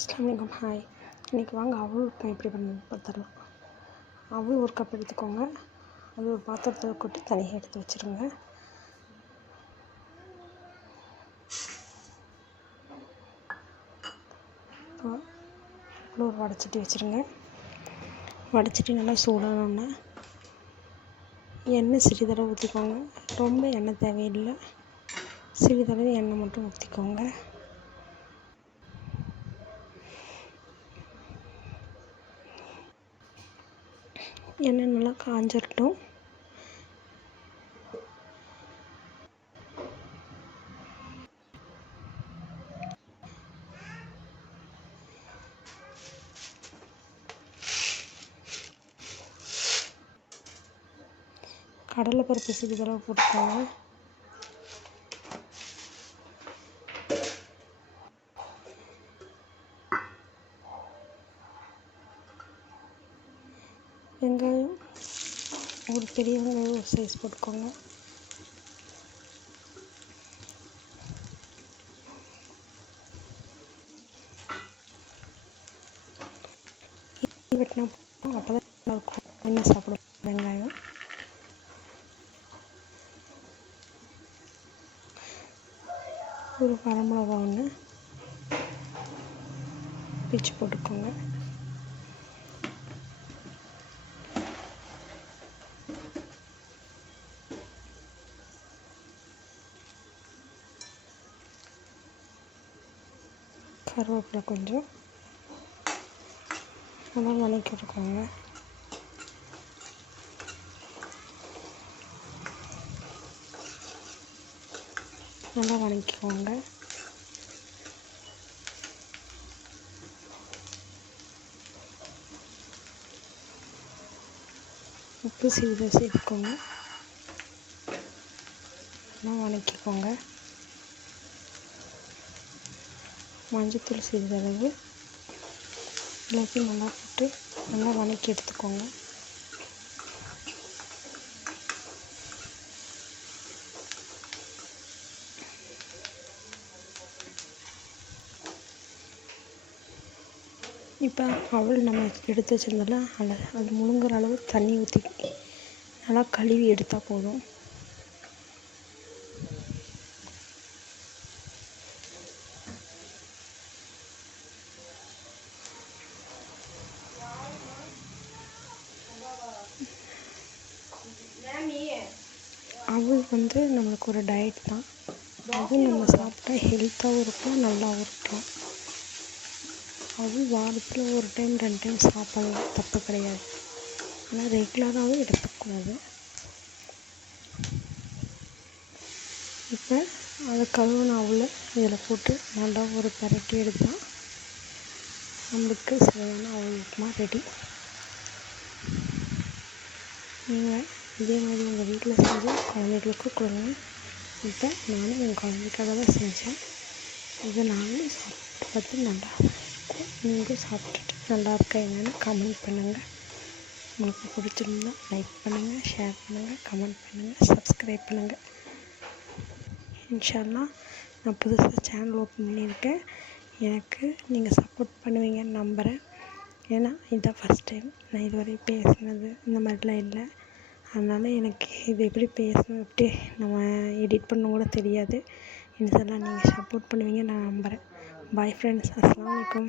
அஸ்ஸலாமு அலைக்கும். ஹாய். இன்றைக்கி வாங்க அவல் உப்புமா எப்படி பண்ணணும்னு பார்த்துடலாம். அவல் ஒரு கப் எடுத்துக்கோங்க. அது ஒரு பாத்திரத்தில் கொட்டி தனியாக எடுத்து வச்சுருங்க. ஒரு வடைச்சட்டி வச்சுருங்க. வடைச்சட்டி நல்லா சூடானோடனே எண்ணெய் சிறிதளவு ஊற்றிக்கோங்க. ரொம்ப எண்ணெய் தேவையில்லை, சிறிதளவு எண்ணெய் மட்டும் ஊற்றிக்கோங்க. எண்ணெய் நல்லா காஞ்சிரட்டும். கடலைப்பருப்பு சிறிதளவு போட்டுக்கோங்க. வெங்காயம் ஒரு பெரிய வெங்காயம் ஒரு சைஸ் போட்டுக்கோங்க. வெட்டினா அப்போ தான் இருக்கும், என்ன சாப்பிடும் வெங்காயம். ஒரு வரமிளகா ஒன்று பிச்சு போட்டுக்கோங்க. கருவேப்பிலை கொஞ்சம் நல்லா வதக்கி விட்டுக்கோங்க. நல்லா வதக்கிக்கோங்க. உப்பு சிறிதளவு சேர்த்துக்கோங்க. நல்லா வதக்கிக்கோங்க. மஞ்சத்தூள் சிறிதளவு எல்லாத்தையும் நல்லா போட்டு நல்லா வதக்கி எடுத்துக்கோங்க. இப்போ அவல் நம்ம எடுத்து வச்சுருந்தோம்ல, அது முழுங்குற அளவு தண்ணி ஊற்றி நல்லா கழுவி எடுத்தால் போதும். அவல் நம்மளுக்கு ஒரு டயட் தான். அது நம்ம சாப்பிட்டா ஹெல்த்தாகவும் இருக்கும், நல்லாவும் இருக்கும். அவல் வாரத்தில் ஒரு டைம் 2 டைம் சாப்பிடலாம், தப்பு கிடையாது. ஆனால் ரெகுலராகவும் எடுத்துக்கூடாது. இப்போ அதை கழுவுன அவலை இதில் போட்டு நல்லா ஒரு பரட்டி எடுத்தால் நம்மளுக்கு சரியான அவல் உப்புமா ரெடி. நீங்கள் இதே மாதிரி உங்கள் வீட்டில் செஞ்சு குழந்தைகளுக்கு கொடுங்க. இப்போ நானும் என் குழந்தைக்காக தான் செஞ்சேன். இதை நானும் சாப்பிட்டு பார்த்து நல்லா இருக்கும். நீங்களும் சாப்பிட்டுட்டு நல்லா இருக்கா என்னென்னு கமெண்ட் பண்ணுங்கள். உங்களுக்கு பிடிச்சிருந்தா லைக் பண்ணுங்கள், ஷேர் பண்ணுங்கள், கமெண்ட் பண்ணுங்கள், சப்ஸ்கிரைப் பண்ணுங்கள். இன்ஷா அல்லாஹ் நான் புதுசாக சேனல் ஓப்பன் பண்ணியிருக்கேன். எனக்கு நீங்கள் சப்போர்ட் பண்ணுவீங்கன்னு நம்புகிறேன். ஏன்னா இதுதான் ஃபஸ்ட் டைம் நான் இதுவரை பேசினது இந்த மாதிரிலாம் இல்லை. அதனால் எனக்கு இது எப்படி பேசணும், எப்படி நம்ம எடிட் பண்ணணும் கூட தெரியாது. இன்ஷா அல்லாஹ் நீங்கள் சப்போர்ட் பண்ணுவீங்கன்னு நான் நம்புகிறேன். Bye friends. அஸ்ஸலாமு அலைக்கும்.